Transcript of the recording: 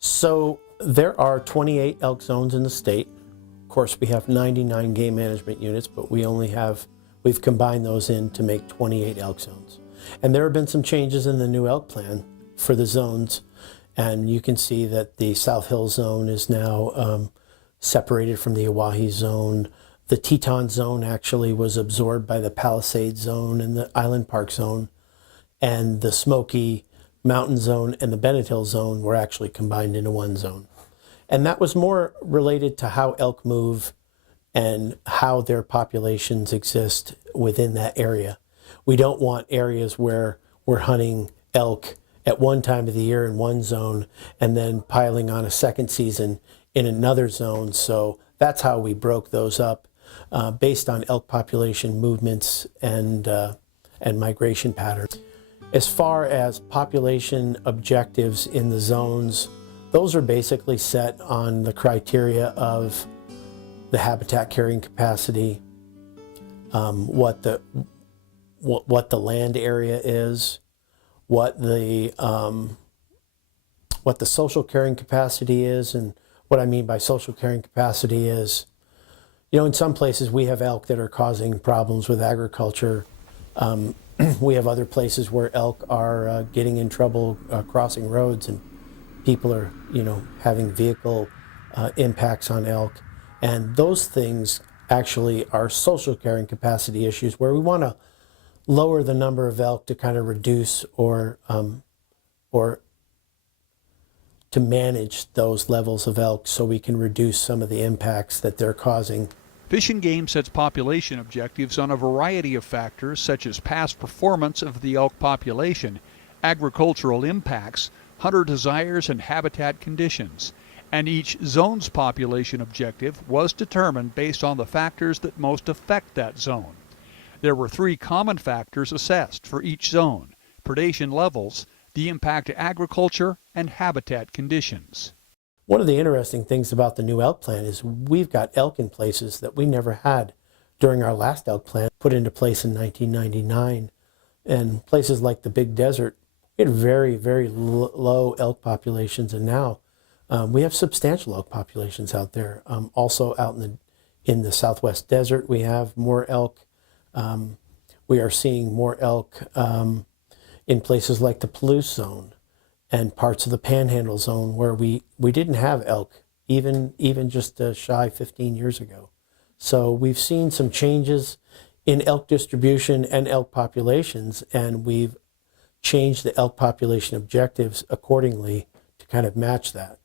So there are 28 elk zones in the state. Of course, we have 99 game management units, but we've combined those in to make 28 elk zones. And there have been some changes in the new elk plan for the zones. And you can see that the South Hill Zone is now separated from the Owyhee Zone. The Teton Zone actually was absorbed by the Palisades Zone and the Island Park Zone. And the Smoky Mountain Zone and the Bennett Hill Zone were actually combined into one zone. And that was more related to how elk move and how their populations exist within that area. We don't want areas where we're hunting elk at one time of the year in one zone and then piling on a second season in another zone. So that's how we broke those up based on elk population movements and migration patterns. As far as population objectives in the zones, those are basically set on the criteria of the habitat carrying capacity, what the land area is, what the social carrying capacity is. And what I mean by social carrying capacity is, in some places we have elk that are causing problems with agriculture. We have other places where elk are getting in trouble crossing roads, and people are, having vehicle impacts on elk. And those things actually are social carrying capacity issues where we want to lower the number of elk to kind of reduce or to manage those levels of elk so we can reduce some of the impacts that they're causing. Fish and Game sets population objectives on a variety of factors such as past performance of the elk population, agricultural impacts, hunter desires, and habitat conditions. And each zone's population objective was determined based on the factors that most affect that zone. There were 3 common factors assessed for each zone: predation levels, the impact to agriculture, and habitat conditions. One of the interesting things about the new elk plan is we've got elk in places that we never had during our last elk plan, put into place in 1999. And places like the Big Desert, we had very, very low elk populations, and now we have substantial elk populations out there. Also out in the Southwest Desert, we have more elk. We are seeing more elk in places like the Palisades Zone and parts of the Panhandle Zone where we didn't have elk even just shy 15 years ago. So we've seen some changes in elk distribution and elk populations, and we've changed the elk population objectives accordingly to kind of match that.